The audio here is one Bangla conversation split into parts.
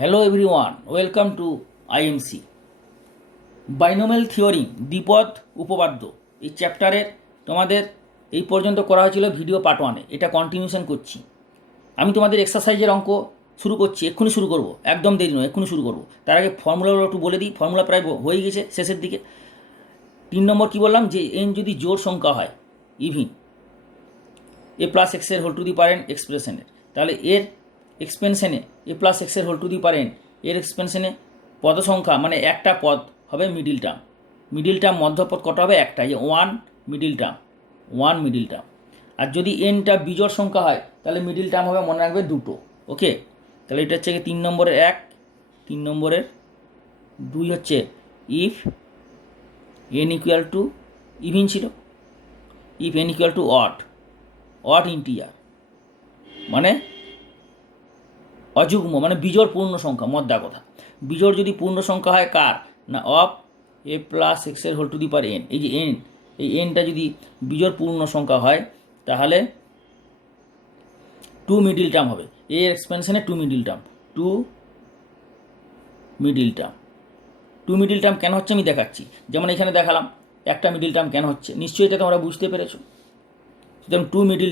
Hello everyone, welcome to IMC. Binomial theory, দ্বিপদ উপপাদ্য, এই চ্যাপ্টারের তোমাদের এই পর্যন্ত করা হয়েছিল ভিডিও পার্ট ওয়ানে। এটা কন্টিনিউশন করছি। আমি তোমাদের এক্সারসাইজের অঙ্ক শুরু করছি, এক্ষুনি শুরু করব, একদম দেরি নয়, এক্ষুনি শুরু করব। তার আগে ফর্মুলাগুলো একটু বলে দিই। ফর্মুলা প্রায় হয়ে গেছে শেষের দিকে। 3 নম্বর কী বললাম, যে এন যদি জোড় সংখ্যা হয়, ইভিন এ প্লাস এক্সের whole to the power n এক্সপ্রেশনের, তাহলে এর এক্সপেনশনে এ প্লাস এক্সের whole to the power n এর এক্সপেনশনে পদ সংখ্যা মানে একটা পদ হবে মিডিল টার্ম। মিডিল টার্ম মধ্যপদ কটা হবে? একটা, যে ওয়ান মিডিল টার্ম। আর যদি এনটা বিজোড় সংখ্যা হয় তাহলে মিডিল টার্ম হবে, মনে রাখবে, দুটো। ওকে, তাহলে এটা হচ্ছে 3 নম্বরের 1, 3 নম্বরের 2 হচ্ছে if n equal to, even ছিল, if n equal to odd integer মানে অযুগ্ম, মানে বিজোড় পূর্ণ সংখ্যা। মধ্যা কথা, বিজোড় যদি পূর্ণ সংখ্যা হয় কার না, অফ এ প্লাস এক্সের whole to the power n. এই যে এন, এই এনটা যদি বিজোড় পূর্ণ সংখ্যা হয় তাহলে 2 মিডিল টার্ম হবে। এর এক্সপেনশনে 2 মিডিল টার্ম, 2 মিডিল টার্ম কেন হচ্ছে আমি দেখাচ্ছি। যেমন এখানে দেখালাম একটা মিডিল টার্ম কেন হচ্ছে, নিশ্চয়ই এটা তোমরা বুঝতে পেরেছো। সুতরাং 2 মিডিল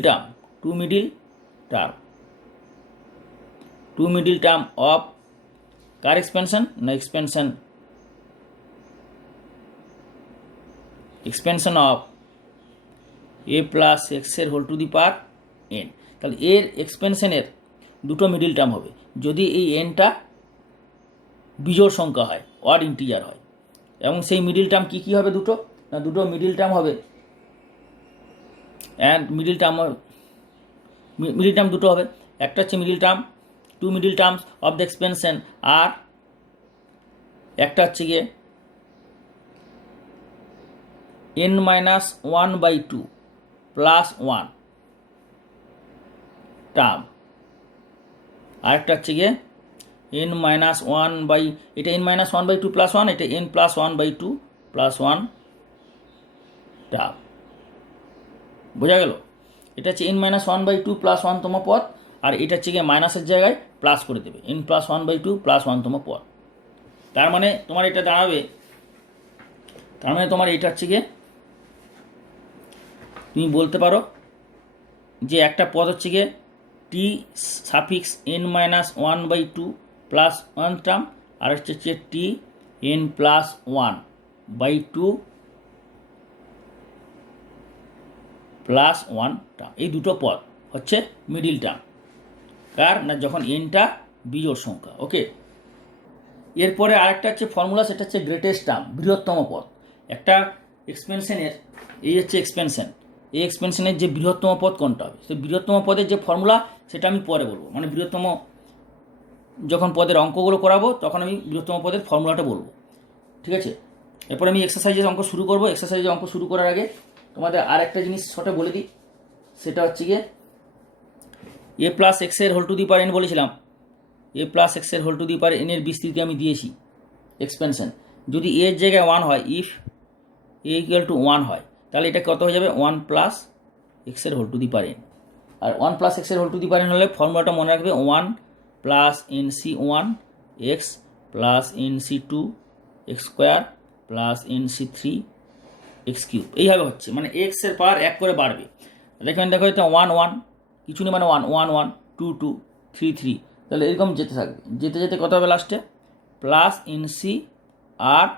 টার্ম অফ কার এক্সপেনশন না, এক্সপেনশন অফ এ প্লাস এক্সের whole to the power n. তাহলে এর এক্সপেনশনের দুটো মিডিল টার্ম হবে যদি এই এনটা বিজোড় সংখ্যা হয়, অড ইন্টিজার হয়। এবং সেই মিডিল টার্ম কী কী হবে? দুটো মিডিল টার্ম হবে, অ্যান্ড মিডিল টার্ম দুটো হবে। একটা হচ্ছে middle term, 2 middle terms of the expansion, আর একটা হচ্ছে গিয়ে n-1/2 প্লাস 1 টার্ম। আরেকটা হচ্ছে গিয়ে এটা n-1/2 প্লাস 1, এটা n+1/2 প্লাস 1 টার্ম। বোঝা গেল? এটা হচ্ছে n-1/2 প্লাস 1তম পদ, আর এটা হচ্ছে গিয়ে মাইনাসের জায়গায় প্লাস করে দেবে, n+1/2 প্লাস 1তম পদ। তার মানে তোমার এটা দাঁড়াবে, তোমার এটা হচ্ছে গিয়ে, তুমি বলতে পারো যে একটা পদ হচ্ছে গিয়ে টি সাফিক্স n-1/2 প্লাস 1 টার্ম, আর হচ্ছে টি n+1/2 প্লাস 1 টার্ম। এই দুটো পদ হচ্ছে মিডিল টার্ম কার না, যখন এনটা বিজোড় সংখ্যা। ওকে, এরপরে আরেকটা হচ্ছে ফর্মুলা, সেটা হচ্ছে গ্রেটেস্ট টার্ম, বৃহত্তম পদ। একটা এক্সপেনশনের, এই হচ্ছে এক্সপেনশন, এই এক্সপেনশনের যে বৃহত্তম পদ কোনটা হবে, সেই বৃহত্তম পদের যে ফর্মুলা সেটা আমি পরে বলবো। মানে বৃহত্তম যখন পদের অঙ্কগুলো করাবো তখন আমি বৃহত্তম পদের ফর্মুলাটা বলবো। ঠিক আছে, এরপরে আমি এক্সারসাইজের অঙ্ক শুরু করবো। এক্সারসাইজের অঙ্ক শুরু করার আগে তোমাদের আর একটা জিনিস ছোটো বলে দিই, সেটা হচ্ছে গিয়ে এ প্লাস এক্সের whole to the power n বলেছিলাম। এ প্লাস এক্সের হোল টু দি পাওয়ার এনের বিস্তৃতি আমি দিয়েছি এক্সপেনশন। যদি এর জায়গায় 1 হয়, ইফ এ ইকুয়াল টু 1 হয়, তাহলে এটা কত হয়ে যাবে? 1 প্লাস এক্সের whole to the power n. আর 1 প্লাস এক্সের whole to the power n হলে ফর্মুলাটা মনে রাখবে, 1 plus NC1 x plus NC2 x square plus NC3 x cube. এইভাবে হচ্ছে, মানে এক্সের পাওয়ার 1 করে বাড়বে। দেখো এটা 1 1 কিছু নেই, মানে 1 1 1 2 2 3 3, তাহলে এরকম যেতে থাকবে, যেতে কত হবে লাস্টে? Plus NC r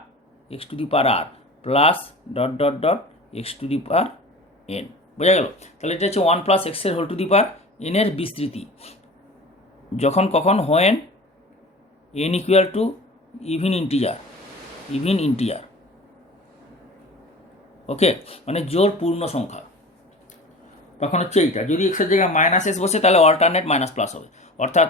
x to the power r plus dot x to the power n. বোঝা গেল? তাহলে এটা হচ্ছে 1 প্লাস এক্সের হোল টু দি পাওয়ার এনের বিস্তৃতি যখন কখন when n equal to even integer. Okay, মানে জোড় পূর্ণ সংখ্যা, তখন হচ্ছে এইটা। যদি এক্সের জায়গায় মাইনাস এক্স বসে তাহলে অল্টারনেট মাইনাস প্লাস হবে, অর্থাৎ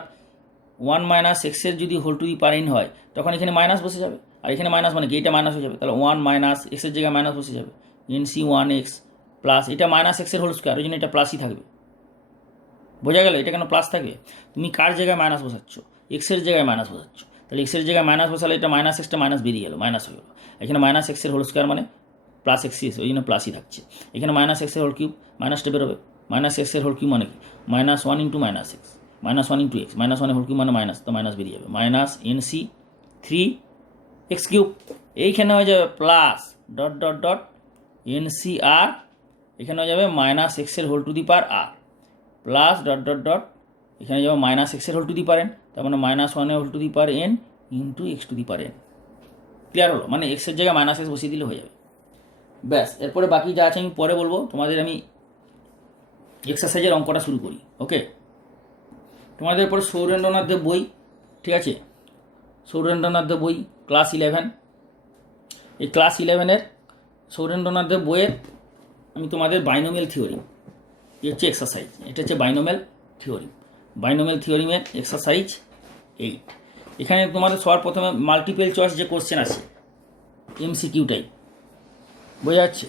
1 মাইনাস এক্সের যদি whole to the power n হয় তখন এখানে মাইনাস বসে যাবে, আর এখানে মাইনাস মানে কি, এটা মাইনাস হয়ে যাবে। তাহলে 1 মাইনাস এক্সের জায়গায় মাইনাস বসে যাবে, NC1x প্লাস, এটা মাইনাস এক্সের হোল স্কোয়ার, ওই জন্য এটা প্লাসই থাকবে। বোঝা গেল? এটা কেন প্লাস থাকবে? তুমি কার জায়গায় মাইনাস বসাচ্ছ? এক্সের জায়গায় মাইনাস বসাচ্ছ। তাহলে এক্সের জায়গায় মাইনাস বসালে এটা মাইনাস এক্সটা মাইনাস বেরিয়ে গেলো, মাইনাস হয়ে গেলো। এখানে মাইনাস এক্সের হোল স্কোয়ার মানে প্লাস এক্স, ওই জন্য প্লাসই থাকছে। এখানে মাইনাস এক্সের হোল কিউব, মাইনাসটা বেরোবে। মাইনাস এক্সের হোল কিউব মানে কি? -1 × -x -1 into x, -1 whole cube মানে মাইনাস, তো মাইনাস বেরিয়ে যাবে, মাইনাস NC 3x কিউব। এইখানে হয়ে যাবে plus dot dot dot NCR, এখানে হয়ে যাবে মাইনাস এক্সের whole to the power r, plus dot dot dot এখানে যাবে মাইনাস এক্সের whole to the power n, তার মানে -1 whole to the power n into x to the power n। Clear হলো? মানে এক্সের জায়গায় মাইনাস এক্স বসিয়ে দিলে হয়ে যাবে। ব্যাস, এরপরে বাকি যা আছে আমি পরে বলবো। তোমাদের আমি এক্সারসাইজের অঙ্কটা শুরু করি। ওকে, তোমাদের এরপরে সৌরেন্দ্রনাথ দেব বই, ঠিক আছে, সৌরেন্দ্রনাথ দেব বই ক্লাস 11, এই ক্লাস 11-এর সৌরেন্দ্রনাথ দেব বইয়ের আমি তোমাদের বাইনোমিয়াল থিওরিম, হচ্ছে এক্সারসাইজ, এটা হচ্ছে বাইনোমিয়াল থিওরিম, বাইনোমিয়াল থিওরিমের এক্সারসাইজ 8। এখানে তোমাদের সবার প্রথমে মাল্টিপল চয়েস যে কোশ্চেন আছে MCQ টাইপ, বোঝা যাচ্ছে?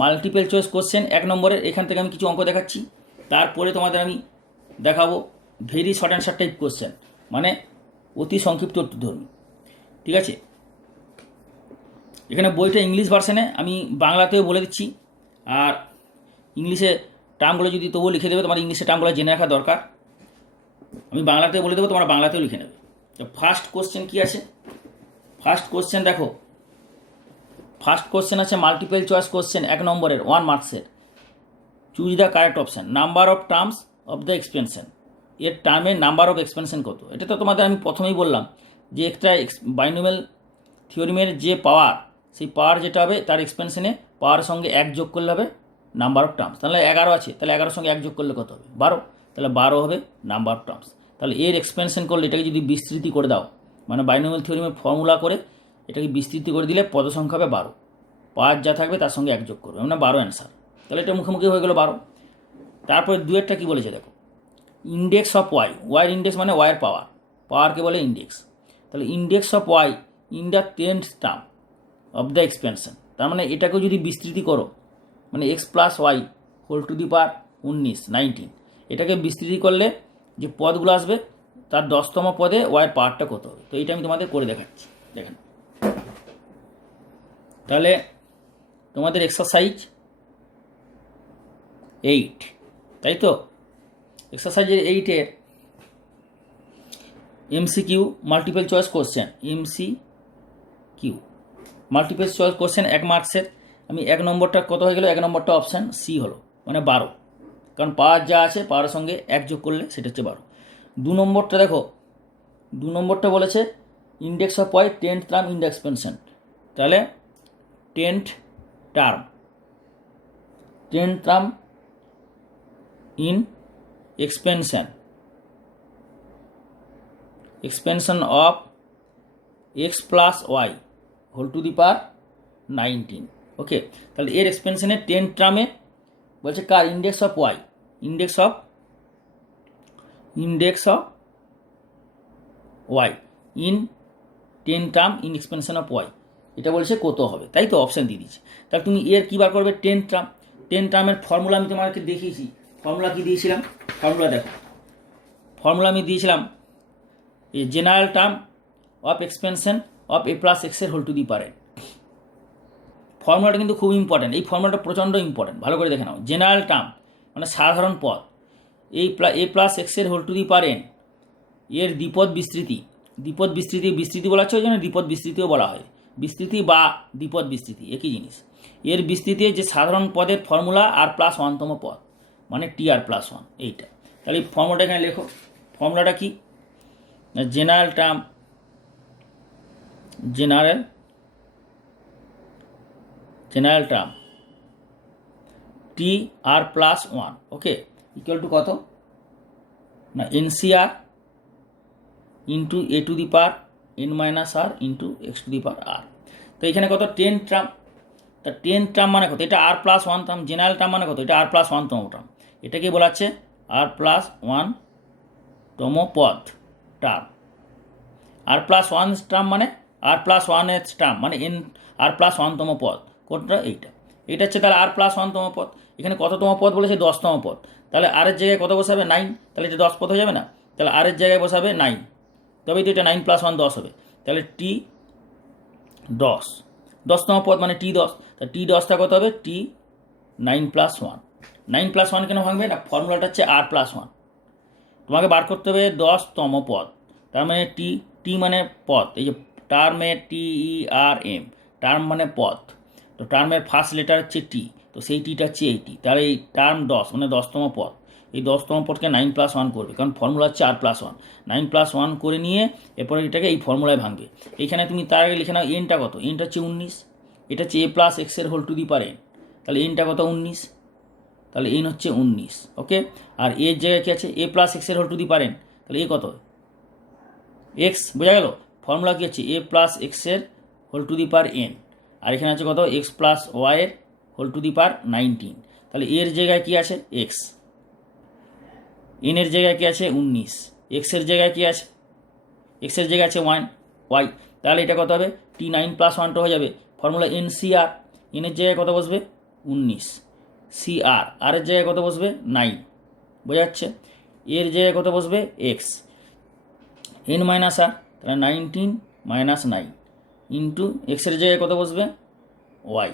মাল্টিপল চয়েস কোশ্চেন 1 নম্বরের, এখান থেকে আমি কিছু অঙ্ক দেখাচ্ছি, তারপরে তোমাদের আমি দেখাবো very short answer type question, মানে অতি সংক্ষিপ্ত উত্তরধর্মী, ঠিক আছে? এখানে বইটা ইংলিশ ভার্সনে, আমি বাংলাতেও বলে দিচ্ছি, আর ইংলিশে টার্মগুলো যদি তবুও লিখে দেবে, তোমার ইংলিশে টার্মগুলো জেনে রাখা দরকার। আমি বাংলাতে বলে দেবো, তোমরা বাংলাতেও লিখে নেবে। তো ফার্স্ট কোশ্চেন কী আছে? ফার্স্ট কোশ্চেন দেখো, ফার্স্ট কোশ্চেন আছে মাল্টিপল চয়েস কোশ্চেন 1 নম্বরের 1 মার্কসের। Choose the correct option, number of terms of the expansion, এর টার্মের নাম্বার অফ এক্সপেনশন কত? এটা তো তোমাদের আমি প্রথমেই বললাম যে একটা বাইনোমিয়াল থিওরিমের যে পাওয়ার, সেই পাওয়ার যেটা হবে তার এক্সপেনশনে পাওয়ারের সঙ্গে 1 যোগ করলে হবে নাম্বার অফ টার্মস। তাহলে 11 আছে, তাহলে 11-এর সঙ্গে 1 যোগ করলে কত হবে? 12, তাহলে 12 হবে নাম্বার অফ টার্মস। তাহলে এর এক্সপেনশন করলে এটাকে যদি বিস্তৃতি করে দাও, মানে বাইনোমিয়াল থিওরিমের ফর্মুলা করে এটাকে বিস্তৃতি করে দিলে পদ সংখ্যা হবে 12, 5 যা থাকবে তার সঙ্গে 1 যোগ করবে, মানে 12 অ্যান্সার। তাহলে এটা মুখোমুখি হয়ে গেলো 12। তারপরে দুয়েরটা কী বলেছে দেখো, ইন্ডেক্স অফ ওয়াই, ওয়াইয়ের ইন্ডেক্স মানে ওয়াইয়ের পাওয়ার, পাওয়ারকে বলে ইন্ডেক্স। তাহলে index of y in the 10th term of the expansion, তার মানে এটাকেও যদি বিস্তৃতি করো, মানে x plus y whole to the power 19, এটাকে বিস্তৃতি করলে যে পদগুলো আসবে তার 10তম পদে ওয়াইয়ের পাওয়ারটা কত হবে? তো এইটা আমি তোমাদের করে দেখাচ্ছি, দেখেন। তাহলে তোমাদের এক্সারসাইজ 8, তাই তো? এক্সারসাইজের 8-এর MCQ multiple choice question, MCQ multiple choice question 1 মার্কসের। আমি 1 নম্বরটা কত হয়ে গেল? 1 নম্বরটা অপশান সি হলো, মানে 12, কারণ পাওয়ার যা আছে পাওয়ারের সঙ্গে 1 যোগ করলে সেটা হচ্ছে 12। 2 নম্বরটা দেখো, 2 নম্বরটা বলেছে index of y 10th term in the expansion, তাহলে 10th term in expansion of x plus y whole to the power 19। Okay, তাহলে এর এক্সপেনশনের 10 টার্মে বলছে কার? Index of y, index of y in 10 term in expansion of y, এটা বলছে কত হবে, তাই তো? অপশান দিয়ে দিচ্ছে। তাহলে তুমি এর কী বার করবে? 10 টার্ম, 10 টার্মের ফর্মুলা আমি তোমাকে দেখিয়েছি। ফর্মুলা কী দিয়েছিলাম? ফর্মুলা দেখো, ফর্মুলা আমি দিয়েছিলাম এই general term of expansion of a plus এক্সের whole to the power n। ফর্মুলাটা কিন্তু খুব ইম্পর্ট্যান্ট, এই ফর্মুলাটা প্রচণ্ড ইম্পর্ট্যান্ট, ভালো করে দেখে নাও। জেনারেল টার্ম মানে সাধারণ পদ, এই a প্লাস এক্সের whole to the power n, এর দ্বিপদ বিস্তৃতি, বিস্তৃতি বলা হচ্ছে, ওই জন্য দ্বিপদ বিস্তৃতিও বলা হয়। বিস্তৃতি বা দ্বিপদ বিস্তৃতি একই জিনিস। এর বিস্তৃতি যে সাধারণ পদের ফর্মুলা আর প্লাস 1তম পদ, মানে TR প্লাস 1, এইটা। তাহলে এই ফর্মুলাটা এখানে লেখো। ফর্মুলাটা কি? General term TR plus 1, okay, equal to কত না NCR into a to the power n minus r into x two the power r। তো এখানে কত? 10 টার্ম। তা 10 টার্ম মানে কত? এটা r plus 1 term. General term মানে কত? এটা r প্লাস 1তম টার্ম। এটাকে বলা হচ্ছে r প্লাস 1তম পদ টার্ম। r প্লাস 1 টার্ম মানে r প্লাস 1 টার্ম মানে r প্লাস 1তম পদ, কোনটা? এইটা। এটা হচ্ছে তাহলে r প্লাস 1তম পদ। এখানে কততম পদ বলেছে? 10তম পদ। তাহলে r এর জায়গায় কত বসাবে? 9। তাহলে এটা 10 পদ হয়ে যাবে না? তাহলে r এর জায়গায় বসাবে 9, তবেই তো এটা 9 প্লাস 1 10 হবে। তাহলে t 10, 10তম পদ মানে t 10। তা t 10টা কত হবে? t 9 plus 1। 9 প্লাস 1 কেন ভাঙবে না? ফর্মুলাটা হচ্ছে r প্লাস 1। তোমাকে বার করতে হবে 10তম পদ, তার মানে টি মানে পদ, এই যে টার্মে TERM, টার্ম মানে পদ, তো টার্মের ফার্স্ট লেটার হচ্ছে টি, তো সেই টিটা হচ্ছে এই টি, তাহলে এই টার্ম 10 মানে 10তম পদ, এই 10তম পদকে 9+1 করবে, কারণ ফর্মুলা হচ্ছে R+1, 9+1 করে নিয়ে এরপরে এটাকে এই ফর্মুলায় ভাঙবে। এইখানে তুমি তার আগে লিখে নাও এনটা কত, এনটা হচ্ছে 19, এটা হচ্ছে a+x^n, তাহলে এনটা কত 19, তাহলে এন হচ্ছে 19, ওকে। আর এর জায়গায় কী আছে a+x^n, তাহলে এ কত এক্স, বোঝা গেল, ফর্মুলা কী হচ্ছে a+x^n, আর এখানে আছে কত x+y^19, তাহলে এর জায়গায় কী আছে এক্স, এনের জায়গায় কী আছে 19, এক্সের জায়গায় কী আছে, এক্সের জায়গায় আছে ওয়াই, তাহলে এটা কত হবে T9+1টা হয়ে যাবে ফর্মুলা NCR, এনের জায়গায় কত বসবে 19, CR, আর এর জায়গায় কত বসবে 9, বোঝা যাচ্ছে, এর জায়গায় কত বসবে এক্স, n-r, তাহলে 19 - 9 ইন্টু এক্সের জায়গায় কত বসবে ওয়াই,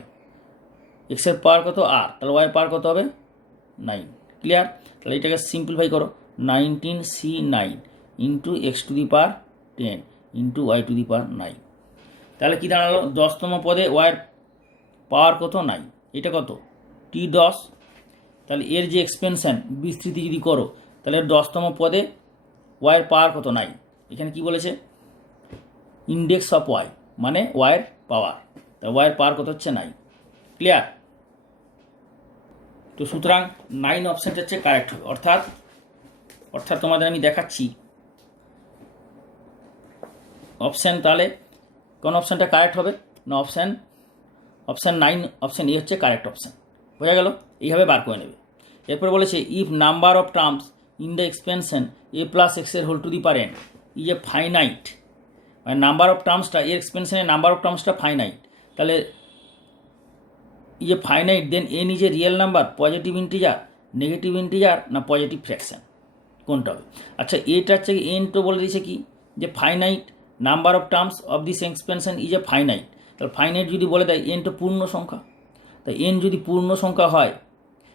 এক্সের পাওয়ার কত আর, তাহলে ওয়াই পাওয়ার কত হবে 9, ক্লিয়ার। তাহলে এটাকে সিম্পলিফাই করো, 19C9 into x^10 into y^9, তাহলে কী দাঁড়ালো 10তম পদে ওয়াইয়ের পাওয়ার কত 9, এটা কত T10, তাহলে এর যে এক্সপেনশন বিস্তৃতি যদি করো তাহলে 10তম পদে ওয়াইয়ের পাওয়ার কত 9, এখানে কি বলেছে ইন্ডেক্স অফ ওয়াই মানে ওয়াইয়ের পাওয়ার, তা ওয়াইয়ের পাওয়ার কত হচ্ছে 9, ক্লিয়ার। তো সুতরাং 9 অপশানটা হচ্ছে কারেক্ট হবে, অর্থাৎ তোমাদের আমি দেখাচ্ছি অপশান, তাহলে কোন অপশানটা কারেক্ট হবে না, অপশান 9, অপশান এ হচ্ছে কারেক্ট অপশান, বোঝা গেল, এইভাবে বার করে নেবে। এরপর বলেছে if number of terms in the expansion a+x^n is a finite, মানে নাম্বার অফ টার্মসটা এর এক্সপেনশনের নাম্বার অফ টার্মসটা ফাইনাইট, তাহলে is a finite then n is a real number, positive integer, negative integer না পজিটিভ ফ্র্যাকশন, কোনটা হবে। আচ্ছা এটা হচ্ছে এন তো বলে দিয়েছে কি যে finite number of terms of this expansion is a finite, তাহলে ফাইনাইট যদি বলে দেয় এন তো পূর্ণ সংখ্যা, তাই এন যদি পূর্ণ সংখ্যা হয়,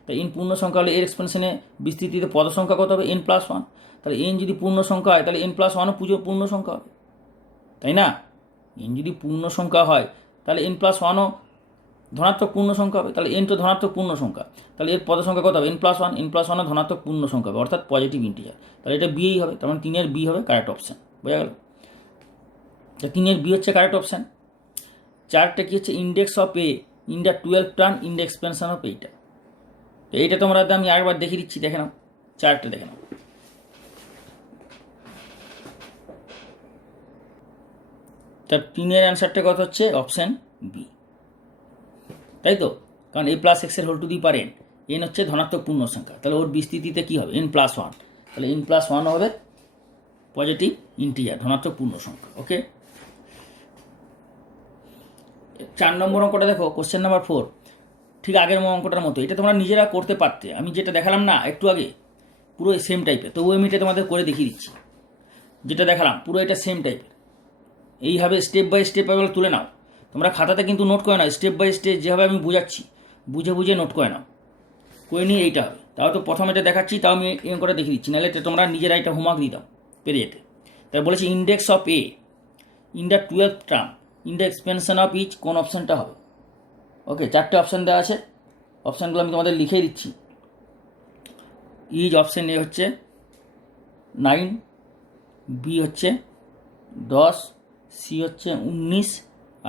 তাই এন পূর্ণ সংখ্যা হলে এর এক্সপেনশনে বিস্তৃতিতে পদ সংখ্যা কত হবে n+1, তাহলে এন যদি পূর্ণ সংখ্যা হয় তাহলে n+1ও পূর্ণ সংখ্যা হবে, তাই না, এন যদি পূর্ণ সংখ্যা হয় তাহলে n+1ও ধনাত্মক পূর্ণ সংখ্যা হবে, তাহলে এন তো ধনাত্মক পূর্ণ সংখ্যা, তাহলে এর পদ সংখ্যা কত হবে n+1ও ধনাত্মক পূর্ণ সংখ্যা হবে, অর্থাৎ পজিটিভ ইন্টিজার, তাহলে এটা বিয়েই হবে, তার মানে 3-এর বি হবে কারেক্ট অপশান, বোঝা গেল, 3-এর বি হচ্ছে কারেক্ট অপশান। 4টা কি হচ্ছে index of a in the 12th term in the expansion of এইটা, তো এইটা তোমরা আমি আরেকবার দেখিয়ে দিচ্ছি, দেখে নাও 4টা দেখে নাও, তার 3-এর অ্যান্সারটা কত হচ্ছে অপশান বি, তাই তো, কারণ a+x^n, এন হচ্ছে ধনাত্মক পূর্ণ সংখ্যা, তাহলে ওর বিস্তৃতিতে কী হবে n+1, তাহলে n+1 হবে পজিটিভ ইন্টিজার ধনাত্মক পূর্ণ সংখ্যা, ওকে। 4 নম্বর অঙ্কটা দেখো, কোশ্চেন নাম্বার 4, ঠিক আগের অঙ্কটার মতো, এটা তোমরা নিজেরা করতে পারতে, আমি যেটা দেখালাম না একটু আগে পুরো সেম টাইপের, তবুও আমি এটা তোমাদের করে দেখিয়ে দিচ্ছি, যেটা দেখালাম পুরো এটা সেম টাইপের, এইভাবে স্টেপ বাই স্টেপ এগুলো তুলে নাও, তোমরা খাতাতে কিন্তু নোট করে নাও, স্টেপ বাই স্টেপ যেভাবে আমি বোঝাচ্ছি বুঝে নোট করে নাও, করে নিয়ে এইটা হবে, তাও তো প্রথম এটা দেখাচ্ছি, তাও আমি এই অঙ্কটা দেখিয়ে দিচ্ছি, নাহলে তোমরা নিজেরা এটা হোমওয়ার্ক দিয়ে দাও পেরে যেতে। তাই বলেছি index of a in the 12th term in the expansion of which, কোন অপশানটা হবে, ওকে। 4টে অপশান দেওয়া আছে, অপশানগুলো আমি তোমাদের লিখেই দিচ্ছি, ইজ অপশান এ হচ্ছে 9, বি হচ্ছে 10, সি হচ্ছে 19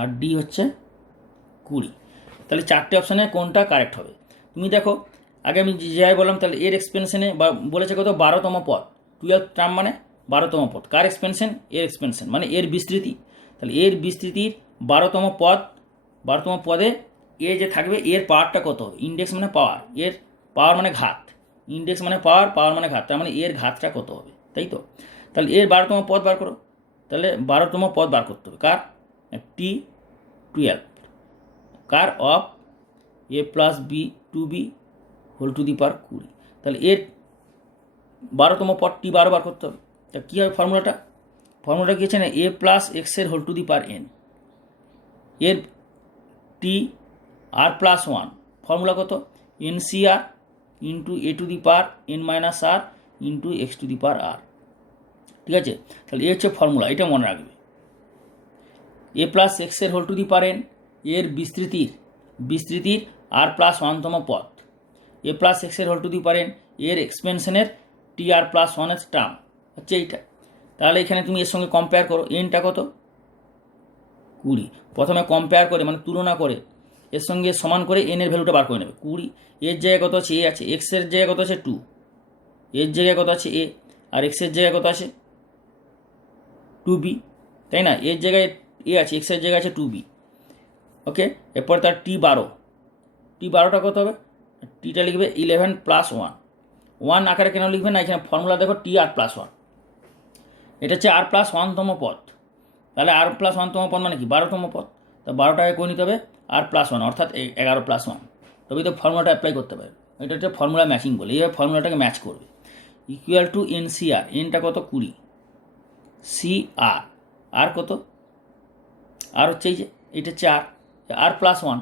আর ডি হচ্ছে 20, তাহলে 4টে অপশানে কোনটা কারেক্ট হবে। তুমি দেখো আগে আমি যাই বললাম, তাহলে এর এক্সপেনশনে বলেছে কত 12তম পদ, 12th টার্ম মানে 12তম পদ, কার এক্সপেনশন এর এক্সপেনশন মানে এর বিস্তৃতি, তাহলে এর বিস্তৃতির 12তম পদে এ যে থাকবে এর পাওয়ারটা কত হবে, ইন্ডেক্স মানে পাওয়ার, এর পাওয়ার মানে ঘাত, ইন্ডেক্স মানে পাওয়ার মানে ঘাত, তার মানে এর ঘাতটা কত হবে, তাই তো। তাহলে এর 12তম পদ বার করো, তাহলে 12তম পদ বার করতে হবে কার T12, কার of a+b2b whole to the power 20, তাহলে এর 12তম পদ T12 বার করতে হবে, তা কী হবে ফর্মুলাটা কি হচ্ছে না a+x whole to the power n, এর Tr+1 ফর্মুলা কত NCR into a to the power n - r into x to the power r. ঠিক আছে, তাহলে এ হচ্ছে ফর্মুলা, এটা মনে রাখবে। এ প্লাস এক্সের whole to the power n, এর বিস্তৃতির আর প্লাস ওয়ানতম পদ, এ প্লাস এক্সের whole to the power n, এর এক্সপেনশনের টি আর প্লাস ওয়ানের টার্ম হচ্ছে এইটা। তাহলে এখানে তুমি এর সঙ্গে কম্পেয়ার করো, এনটা কত 20, প্রথমে কম্পেয়ার করে মানে তুলনা করে এর সঙ্গে সমান করে এনের ভ্যালুটা বার করে নেবে। 20 এর জায়গায় কত আছে এ আছে, এক্সের জায়গায় কত আছে 2, এর জায়গায় কত আছে এ, আর এক্সের জায়গায় কত আছে 2b, তাই না? এর জায়গায় এ আছে, এক্সের জায়গায় আছে 2b। ওকে, এরপর তার টি12টা কত হবে, টিটা লিখবে 11 প্লাস 1 আকারে কেন লিখবে না, এখানে ফর্মুলা দেখো টি আর প্লাস 1, এটা হচ্ছে আর প্লাস 1তম পদ। তাহলে আর প্লাস 1তম পদ মানে কি 12তম পদ, তা 12টাকে করে নিতে হবে আর প্লাস 1 অর্থাৎ 11 প্লাস 1, তবেই তো ফর্মুলাটা অ্যাপ্লাই করতে পারবে। এটা হচ্ছে ফর্মুলা ম্যাচিং বলে, এইভাবে ফর্মুলাটাকে ম্যাচ করবে। ইকুয়াল টু এন সি আর, এনটা কত 20, সি আর কত, আর হচ্ছে এই যে এটা হচ্ছে আর প্লাস 1,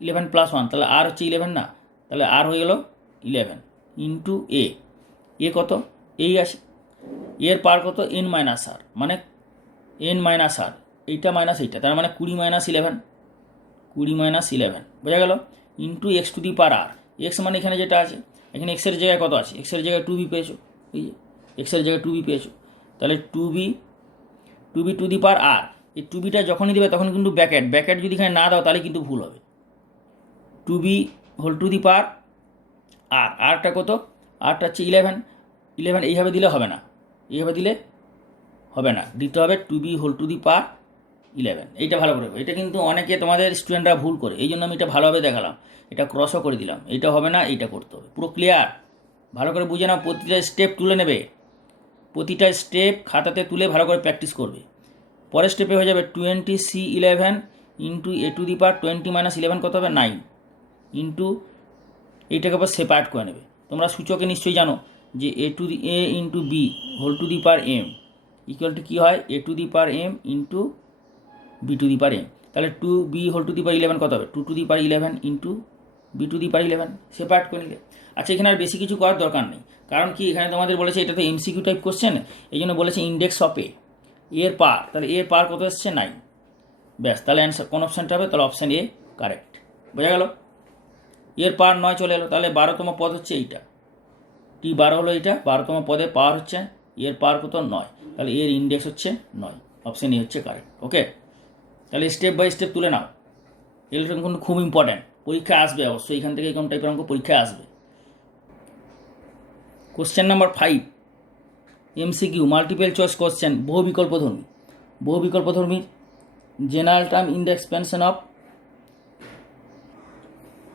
11 প্লাস 1, তাহলে আর হচ্ছে 11 না, তাহলে আর হয়ে গেল 11 ইন্টু এ কত এই আসে, এর পার কত এন মাইনাস আর, মানে এন মাইনাস আর, এইটা মাইনাস এইটা, তার মানে 20 মাইনাস 11 বোঝা গেল, into x to the power r. X মানে এখানে যেটা আছে, এখানে এক্সের জায়গায় কত আছে, এক্সের জায়গায় 2b পেয়েছো, এই যে এক্সের জায়গায় 2b পেয়েছো, তাহলে 2b টু দি পাওয়ার আর। এই 2bটা যখনই দেবে তখন কিন্তু ব্যাকেট যদি এখানে না দাও তাহলে কিন্তু ভুল হবে। 2b হোল টু দি পাওয়ার আরটা কত, আরটা হচ্ছে 11 এইভাবে দিলে হবে না, দিতে হবে 2b whole to the power 11। এইটা ভালো করে, এটা কিন্তু অনেকে তোমাদের স্টুডেন্টরা ভুল করে, এই জন্য আমি এটা ভালোভাবে দেখালাম, এটা ক্রসও করে দিলাম, এটা হবে না, এইটা করতে হবে। পুরো ক্লিয়ার, ভালো করে বুঝে নাও, প্রতিটা স্টেপ তুলে নেবে, প্রতিটা স্টেপ খাতাতে তুলে ভালো করে প্র্যাকটিস করবে। পরের স্টেপে হয়ে যাবে 20c11 into a to the power 20 minus 11 কত হবে 9 ইন্টু এইটাকে আবার সেপারেট করে নেবে। তোমরা সূচকে নিশ্চয়ই জানো যে a into b whole to the power m equal to কী হয়, a to the power m into b to the power m. তাহলে 2b whole to the power 11 কত হবে, 2 to the power 11 into b to the power 11, separate করে নিলে। আচ্ছা, এখানে আর বেশি কিছু করার দরকার নেই, কারণ কি এখানে তোমাদের বলেছে এটা তো এমসিকিউ টাইপ কোশ্চেন, এই জন্য বলেছে ইন্ডেক্স অফ এর পার, তাহলে এর পার কত এসছে 9, ব্যাস, তাহলে অ্যান্সার কোন অপশানটা হবে, তাহলে অপশান এ কারেক্ট। বোঝা গেল, এর পার 9 চলে এলো, তাহলে 12তম পদ হচ্ছে এইটা, টি12 হলো এইটা, 12তম পদে পাওয়ার হচ্ছে এর পার কত 9, তাহলে এর ইন্ডেক্স হচ্ছে 9, অপশান এ হচ্ছে কারেক্ট। ওকে, তাহলে স্টেপ বাই স্টেপ তুলে নাও, এগুলো কিন্তু খুব ইম্পর্ট্যান্ট, পরীক্ষায় আসবে অবশ্যই, এখান থেকে কোন টাইপের অঙ্ক পরীক্ষায় আসবে। Question number 5 MCQ multiple choice question, বহু বিকল্পধর্মী general term in the expansion of.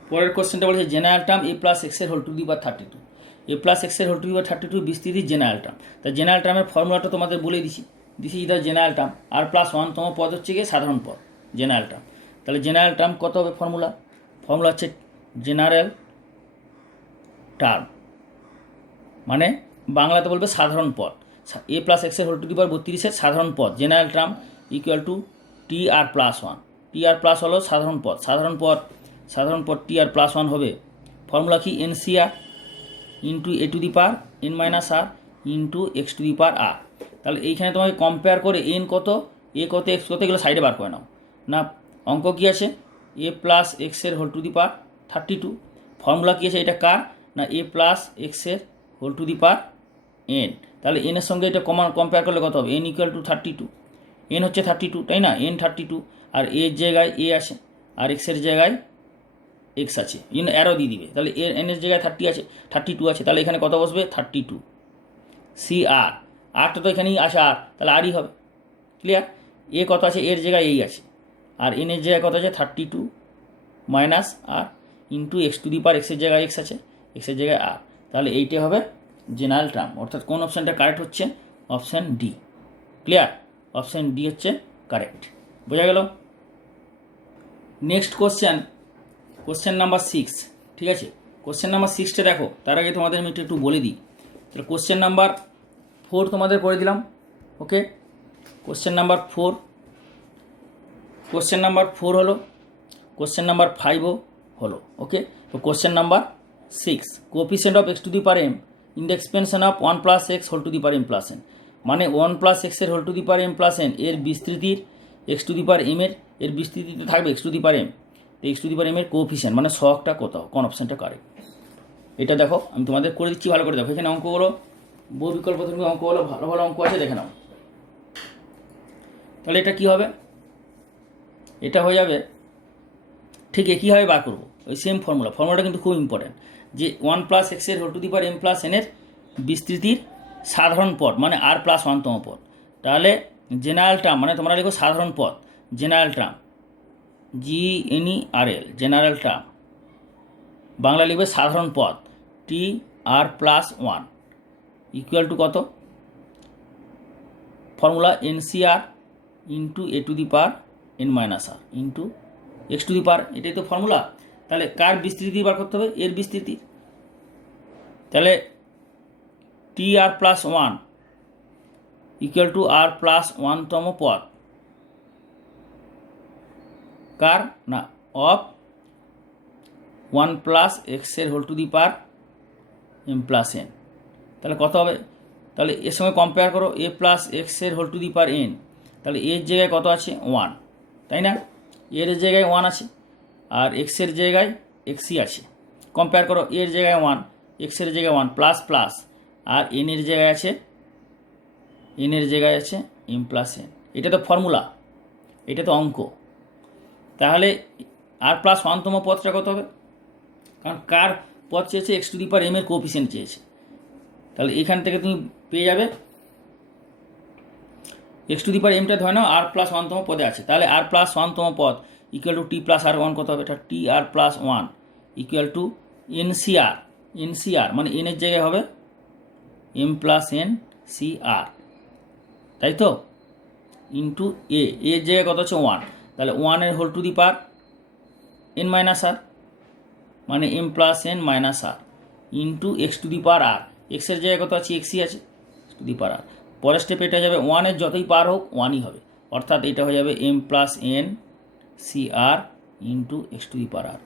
পরের কোশ্চেনটা বলেছে জেনারেল টার্ম এ প্লাস এক্সের whole to the power 32, a plus এক্সের হোল টু দি পাওয়ার 32 বিস্তৃতির জেনারেল টার্ম। তা জেনারেল টার্মের ফর্মুলাটা তোমাদের বলে দিছি the general term, r plus 1তম পদ হচ্ছে গিয়ে সাধারণ পদ জেনারেল টার্ম। তাহলে জেনারেল টার্ম কত হবে, ফর্মুলা হচ্ছে জেনারেল টার্ম, মানে বাংলাতে বলবে সাধারণ পদ, এ প্লাস এক্সের হোল টু দি পাওয়ার 32 সাধারণ পদ general term equal to t r plus 1, t r plus হলো সাধারণ পদ টি আর প্লাস 1 হবে। ফর্মুলা কি, n C r into a to the power n minus r into x to the power r. তাহলে এইখানে তোমাকে কম্পেয়ার করে এন কত, এ কত, এক্স কত, এগুলো সাইডে বার করে নাও না। অঙ্ক কী আছে, এ প্লাস এক্সের whole to the power 32, formula কী আছে এটা কার না, এ প্লাস এক্সের whole to the power n. তাহলে এনের সঙ্গে এটা কম্পেয়ার করলে কত হবে, এন ইকুয়াল টু 32, এন হচ্ছে 32 তাই না, এন 32, আর এর জায়গায় এ আছে আর এক্সের জায়গায় এক্স আছে, এই জন্য অ্যারো দিয়ে দিবে। তাহলে এনের জায়গায় 32 আছে, তাহলে এখানে কত বসবে 32 সি আরটা তো এখানেই আসে আর, তাহলে আরই হবে। ক্লিয়ার, এ কত আছে, এর জায়গায় এই আছে, আর এনের জায়গায় কত আছে 32 minus r into x to the power এক্সের জায়গায় এক্স আছে, এক্সের জায়গায় আর। তাহলে এইটাই হবে জেনারেল টার্ম, অর্থাৎ কোন অপশানটা কারেক্ট হচ্ছে, option D. Clear, option D হচ্ছে কারেক্ট। বোঝা গেল। নেক্সট কোশ্চেন নাম্বার 6, ঠিক আছে। কোশ্চেন নাম্বার 6টা দেখো, তার আগে তোমাদের আমি একটু বলে দিই। তাহলে কোশ্চেন নাম্বার 4 তোমাদের করে দিলাম। ওকে, কোশ্চেন নাম্বার 4 হলো, কোশ্চেন নাম্বার 5ও হলো। ওকে, তো question number 6, coefficient of x to the power m in the expansion of 1 plus x whole to the power m plus n, মানে 1 প্লাস এক্সের whole to the power m plus n এর বিস্তৃতির x to the power m এর বিস্তৃতিতে থাকবে x to the power m, x to the power m এর কোএফিসিয়েন্ট মানে সহগটা কোথাও, কোন অপশানটা কারেক্ট। এটা দেখো আমি তোমাদের করে দিচ্ছি, ভালো করে দেখো। এখানে অঙ্কগুলো বহু বিকল্প তুমি অঙ্কগুলো ভালো ভালো অঙ্ক আছে, দেখে নাও। তাহলে এটা কী হবে, এটা হয়ে যাবে ঠিক একইভাবে বার করবো, ওই সেম ফর্মুলাটা কিন্তু খুব ইম্পর্টেন্ট, যে 1 প্লাস এক্সের whole to the power m plus এনের বিস্তৃতির সাধারণ পদ মানে আর প্লাস 1তম পদ। তাহলে জেনারেল টার্ম মানে তোমরা লিখো সাধারণ পদ, general term GNERL, general term, Bangla লিখবে সাধারণ পদ T r plus 1 equal to কত, formula NCR into a to the power n minus r into x to the power, এটাই তো ফর্মুলা। তাহলে কার বিস্তৃতি বার করতে হবে, এর বিস্তৃতি। তাহলে T r plus 1 equal to r plus 1তম পদ কার না অফ 1 প্লাস এক্সের whole to the power m plus n. তাহলে কত হবে, তাহলে এর সঙ্গে কম্পেয়ার করো এ প্লাস এক্সের whole to the power n, তাহলে এর জায়গায় কত আছে 1, তাই না, এর জায়গায় 1 আছে আর এক্সের জায়গায় এক্সই আছে। কম্পেয়ার করো এর জায়গায় 1, এক্সের জায়গায় 1 প্লাস প্লাস, আর এনের জায়গায় আছে এম প্লাস এন। এটা তো ফর্মুলা, এটা তো অঙ্ক। তাহলে আর প্লাস 1তম পদটা কত হবে, কারণ কার পদ চেয়েছে x to the power m এর কোএফিসিয়েন্ট চেয়েছে। তাহলে এখান থেকে তুমি পেয়ে যাবে এক্স টু দি পাওয়ার এমটা ধরে নাও আর প্লাস 1তম পদে আছে, তাহলে আর প্লাস 1তম পদ ইকুয়াল টু টি প্লাস আর 1 কত হবে, এটা টি r plus 1 equal two NCR মানে এনের জায়গায় হবে এম প্লাস এন সি আর, তাই তো, ইন্টু এর জায়গায় কত হচ্ছে 1, তাহলে 1 whole to the power n minus r মানে m plus n minus r into x to the power r, এক্সের জায়গায় কত আছে এক্সই আছে, এক্স টু দি পাওয়ার আর। পরের স্টেপে এটা যাবে 1 যতই পার হোক 1ই হবে, অর্থাৎ এটা হয়ে যাবে m plus n C r into x to the power r.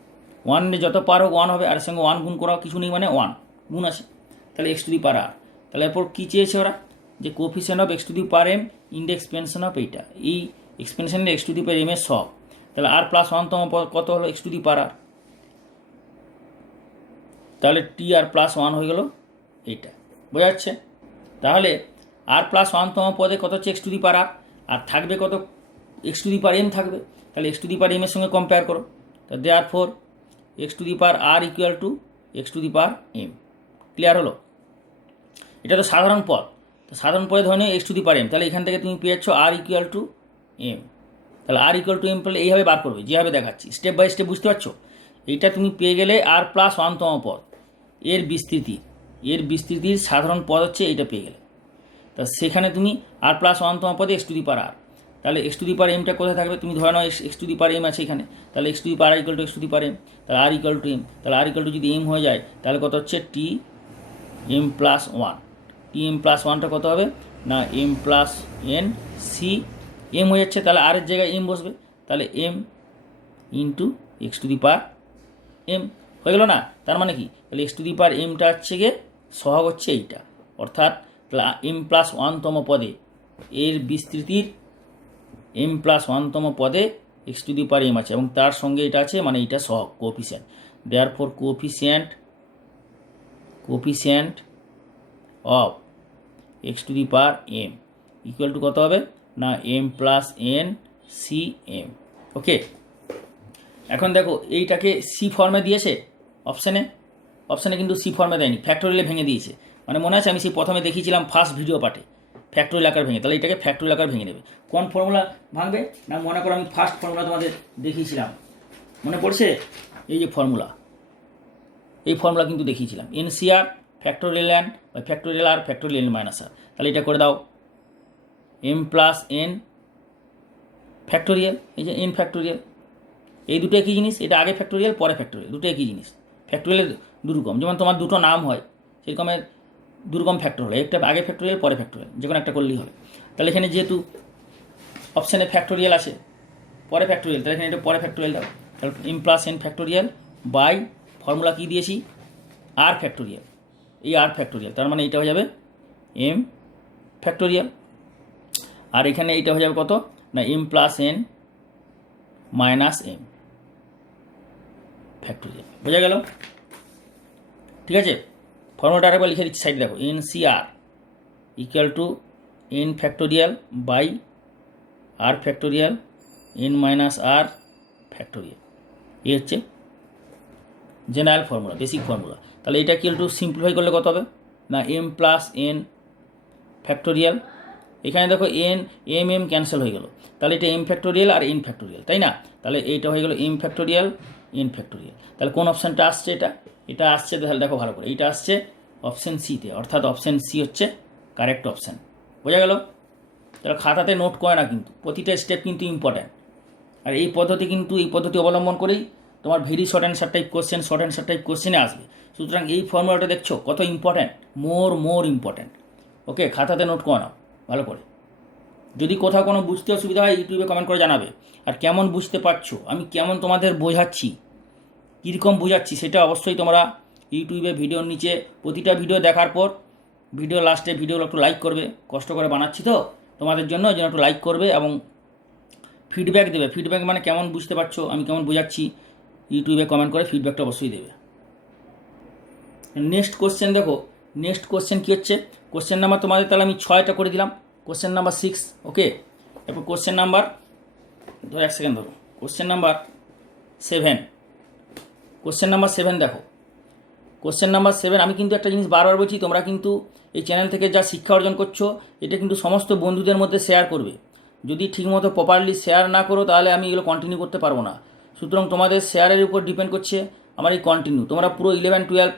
1 যত পার হোক 1 হবে, আর সঙ্গে 1 গুণ করা কিছু নেই মানে 1 গুণ আছে, তাহলে x to the power r. তাহলে এরপর কী চেয়েছে ওরা, যে coefficient of x to the power m in the expansion of এইটা, এই এক্সপেনশনের x to the power m এর সব। তাহলে আর প্লাস 1তম পদ কত হলো x to the power r, তাহলে টি আর প্লাস 1 হয়ে গেল এইটা, বোঝা যাচ্ছে। তাহলে আর প্লাস 1তম পদে কত হচ্ছে x to the power R, r থাকবে কত x to the power m থাকবে, তাহলে x to the power m এর সঙ্গে কম্পেয়ার করো, তা therefore x to the power r equal to x to the power m. Clear হলো, এটা তো সাধারণ পদ, তো সাধারণ পদে ধরে নিও x to the power m, তাহলে এখান থেকে তুমি পেয়েছো আর ইকুয়াল টু এম। তাহলে আর ইকুয়াল টু এম পেলে এইভাবে বার করবে, যেভাবে দেখাচ্ছি স্টেপ বাই স্টেপ, বুঝতে পারছো। এইটা তুমি পেয়ে গেলে আর প্লাস 1তম পদ এর বিস্তৃতির সাধারণ পদ হচ্ছে এইটা পেয়ে গেলে। তা সেখানে তুমি আর প্লাস 1তম পদে x to the power r, তাহলে এক্স টু দি পাওয়ার এমটা কোথায় থাকবে, তুমি ধরে নাও x to the power m আছে এখানে, তাহলে x to the power equal to x to the power m, তাহলে আর ইকুয়াল টু এম, তাহলে আর ইকুয়াল টু যদি এম হয়ে যায় তাহলে কত হচ্ছে T m plus 1, T m plus 1টা কত হবে না m plus n C m হয়ে যাচ্ছে, তাহলে আর এর জায়গায় এম বসবে, তাহলে m into x to the power M হয়ে গেল না। তার মানে কি, তাহলে এক্স টু দি পাওয়ার এমটা হচ্ছে গিয়ে সহগ হচ্ছে এইটা, অর্থাৎ এম প্লাস 1তম পদে এর বিস্তৃতির এম প্লাস 1তম পদে x to the power m আছে এবং তার সঙ্গে এটা আছে, মানে এটা সহগ coefficient. Therefore coefficient of x to the power m equal to কত হবে না m plus n C m. Okay, এখন দেখো এইটাকে সি ফর্মে দিয়েছে অপশানে কিন্তু সি ফর্মে দেয়নি, ফ্যাক্টোরিয়ালে ভেঙে দিয়েছে। মানে মনে আছে আমি সেই প্রথমে দেখিয়েছিলাম ফার্স্ট ভিডিও পার্টে ফ্যাক্টোরিয়াল আকার ভেঙে, তাহলে এটাকে ফ্যাক্টোরিয়াল আকার ভেঙে নেবে। কোন ফর্মুলা ভাঙবে না, মনে করো আমি ফার্স্ট ফর্মুলা তোমাদের দেখিয়েছিলাম, মনে পড়ছে, এই যে ফর্মুলা, এই ফর্মুলা কিন্তু দেখিয়েছিলাম এনসিআর ফ্যাক্টোরিয়াল এন বা ফ্যাক্টোরিয়াল আর ফ্যাক্টোরিয়াল এন মাইনাস আর। তাহলে এটা করে দাও এম প্লাস এন ফ্যাক্টোরিয়াল, এই যে এন ফ্যাক্টোরিয়াল, এই দুটো একই জিনিস, এটা আগে ফ্যাক্টোরিয়াল পরে ফ্যাক্টোরিয়াল, দুটো একই জিনিস। ফ্যাক্টোরিয়াল দুরকম, যেমন তোমার দুটো নাম হয় সেরকমের দুরকম ফ্যাক্টোরিয়াল, একটা আগে ফ্যাক্টোরিয়াল পরে ফ্যাক্টোরিয়াল, যে কোনো একটা করলেই হবে। তাহলে এখানে যেহেতু অপশানে ফ্যাক্টোরিয়াল আছে পরে ফ্যাক্টোরিয়াল, তাহলে এখানে এটা পরে ফ্যাক্টোরিয়াল দাও, তাহলে m plus n factorial by formula কী দিয়েছি আর ফ্যাক্টোরিয়াল, এই আর ফ্যাক্টোরিয়াল, তার মানে এইটা হয়ে যাবে এম ফ্যাক্টোরিয়াল। আর এখানে এইটা হয়ে যাবে কত না m plus n minus m factorial. বোঝা গেল? ঠিক আছে, ফর্মুলাটা আরেকবার লিখে দিচ্ছি সাইড দেখো, n C r equal to n factorial by r factorial n minus r factorial. এই হচ্ছে জেনারেল ফর্মুলা, বেসিক ফর্মুলা। তাহলে এটা কি একটু সিম্পলিফাই করলে কত হবে না এম প্লাস এন ফ্যাক্টোরিয়াল, এখানে দেখো এন এম এম ক্যান্সেল হয়ে গেল, তাহলে এটা এম ফ্যাক্টোরিয়াল আর এন ফ্যাক্টোরিয়াল, তাই না? তাহলে এইটা হয়ে গেল এম ফ্যাক্টোরিয়াল এন ফ্যাক্টোরিয়াল। তাহলে কোন অপশানটা আসছে? এটা আসছে, তাহলে দেখো ভালো করে, এইটা আসছে অপশান সিতে, অর্থাৎ অপশান সি হচ্ছে কারেক্ট অপশান। বোঝা গেল? তাহলে খাতাতে নোট করে না, কিন্তু প্রতিটা স্টেপ কিন্তু ইম্পর্ট্যান্ট। আর এই পদ্ধতি অবলম্বন করেই তোমার very short answer type question, short answer type কোশ্চেনে আসবে। সুতরাং এই ফর্মুলাটা দেখছো কত ইম্পর্ট্যান্ট, মোর ইম্পর্ট্যান্ট। ওকে, খাতাতে নোট করে নাও ভালো করে। যদি কোথাও কোনো বুঝতে অসুবিধা হয় ইউটিউবে কমেন্ট করে জানাবে। আর কেমন বুঝতে পারছো, আমি কেমন তোমাদের বোঝাচ্ছি, কীরকম বোঝাচ্ছি, সেটা অবশ্যই তোমরা ইউটিউবে ভিডিওর নিচে প্রতিটা ভিডিও দেখার পর ভিডিও লাস্টে ভিডিওগুলো একটু লাইক করবে। কষ্ট করে বানাচ্ছি তো তোমাদের জন্য, যেন একটু লাইক করবে এবং ফিডব্যাক দেবে। ফিডব্যাক মানে কেমন বুঝতে পারছো, আমি কেমন বোঝাচ্ছি, ইউটিউবে কমেন্ট করে ফিডব্যাকটা অবশ্যই দেবে। নেক্সট কোশ্চেন দেখো, নেক্সট কোশ্চেন কী হচ্ছে, কোশ্চেন নাম্বার তোমাদের তাহলে আমি 6টা করে দিলাম, কোশ্চেন নাম্বার 6। ওকে, এরপর কোশ্চেন নাম্বার ধরো 1 সেকেন্ড ধরো, কোশ্চেন নাম্বার 7। কোশ্চেন নাম্বার 7 দেখো, কোশ্চেন নাম্বার 7। আমি কিন্তু একটা জিনিস বারবার বলছি, তোমরা কিন্তু এই চ্যানেল থেকে যা শিক্ষা অর্জন করছো এটা কিন্তু সমস্ত বন্ধুদের মধ্যে শেয়ার করবে। যদি ঠিকমতো প্রপারলি শেয়ার না করো তাহলে আমি এগুলো কন্টিনিউ করতে পারবো না। সুতরাং তোমাদের শেয়ারের উপর ডিপেন্ড করছে আমার এই কন্টিনিউ। তোমরা পুরো 11-12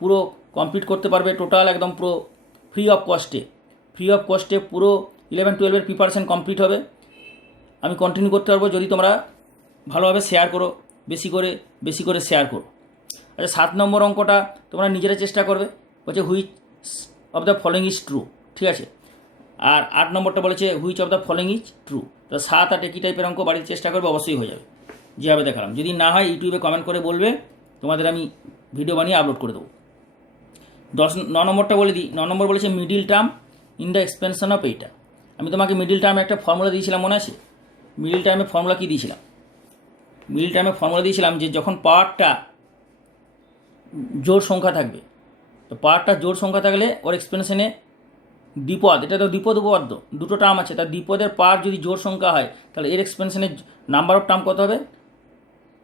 পুরো কমপ্লিট করতে পারবে, টোটাল একদম পুরো ফ্রি অফ কস্টে পুরো 11-12-এর প্রিপারেশান কমপ্লিট হবে। আমি কন্টিনিউ করতে পারবো যদি তোমরা ভালোভাবে শেয়ার করো, বেশি করে শেয়ার করো। আচ্ছা, 7 নম্বর অঙ্কটা তোমরা নিজেরা চেষ্টা করবে, বলছে which of the following is true. ঠিক আছে, আর 8 নম্বরটা বলেছে which of the following is true. তো 7 আর একই টাইপের অঙ্ক বাড়িতে চেষ্টা করবে, অবশ্যই হয়ে যাবে যেভাবে দেখালাম। যদি না হয় ইউটিউবে কমেন্ট করে বলবে, তোমাদের আমি ভিডিও বানিয়ে আপলোড করে দেবো। 9 নম্বরটা বলে দিই। 9 নম্বর বলেছে middle term in the expansion of এইটা। আমি তোমাকে মিডিল টার্মে একটা ফর্মুলা দিয়েছিলাম, মনে আছে? মিডিল টার্মে ফর্মুলা কী দিয়েছিলাম? মিডিল টার্মে ফর্মুলা দিয়েছিলাম যে যখন পাওয়ারটা জোড় সংখ্যা থাকবে, তো পাওয়ারটা জোড় সংখ্যা থাকলে ওর এক্সপেনশনে দ্বিপদ, এটা তো দ্বিপদ উপপাদ্য, দুটো টার্ম আছে, তার দ্বিপদের পাওয়ার যদি জোড় সংখ্যা হয় তাহলে এর এক্সপেনশনের নাম্বার অফ টার্ম কত হবে?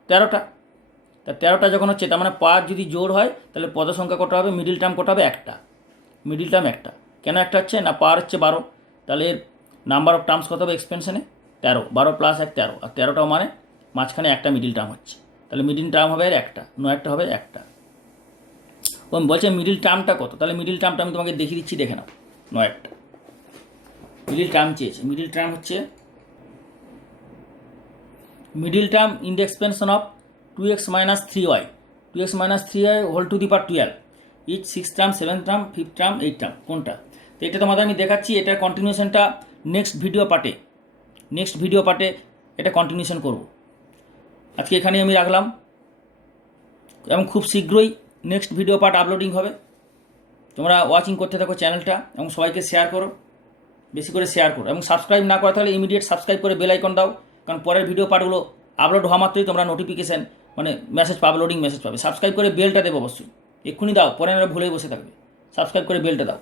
13টা। তা 13টা যখন হচ্ছে, তার মানে পাওয়ার যদি জোড় হয় তাহলে পদ সংখ্যা কত হবে? মিডিল টার্ম কত হবে? একটা। মিডিল টার্ম একটা। কেন একটা হচ্ছে না, পাওয়ার হচ্ছে 12, তাহলে এর নাম্বার অফ টার্মস কত হবে এক্সপেনশনে? 13। 12 + 1 13, আর 13টাও মানে মাঝখানে একটা মিডিল টার্ম হচ্ছে, তাহলে মিডিল টার্ম হবে একটা, 9টা হবে একটা। ও বলছে মিডিল টার্মটা কত, তাহলে মিডিল টার্মটা আমি তোমাকে দেখিয়ে দিচ্ছি, দেখে নাও। 9টা মিডিল টার্ম চেয়েছে। মিডিল টার্ম হচ্ছে middle term in the expansion of 2x - 3y, 2x - 3y whole to the power 12, which 6th term, 7th term, 5th term, 8th term কোনটা? তো এটা তোমাদের আমি দেখাচ্ছি, এটার কন্টিনিউশনটা নেক্সট ভিডিও পার্টে এটা কন্টিনিউশন করব। আজকে এখানেই আমি রাখলাম, এবং খুব শীঘ্রই নেক্সট ভিডিও পার্ট আপলোডিং হবে। তোমরা ওয়াচিং করতে থাকো চ্যানেলটা, এবং সবাইকে শেয়ার করো, বেশি করে শেয়ার করো, এবং সাবস্ক্রাইব না করা তাহলে ইমিডিয়েট সাবস্ক্রাইব করে বেল আইকন দাও, কারণ পরের ভিডিও পার্টগুলো আপলোড হওয়া মাত্রই তোমরা নোটিফিকেশান মানে মেসেজ পাবে, লোডিং মেসেজ পাবে। সাবস্ক্রাইব করে বেলটা দেবো অবশ্যই, এক্ষুনি দাও, পরে আমরা ভুলেই বসে থাকবে। সাবস্ক্রাইব করে বেলটা দাও।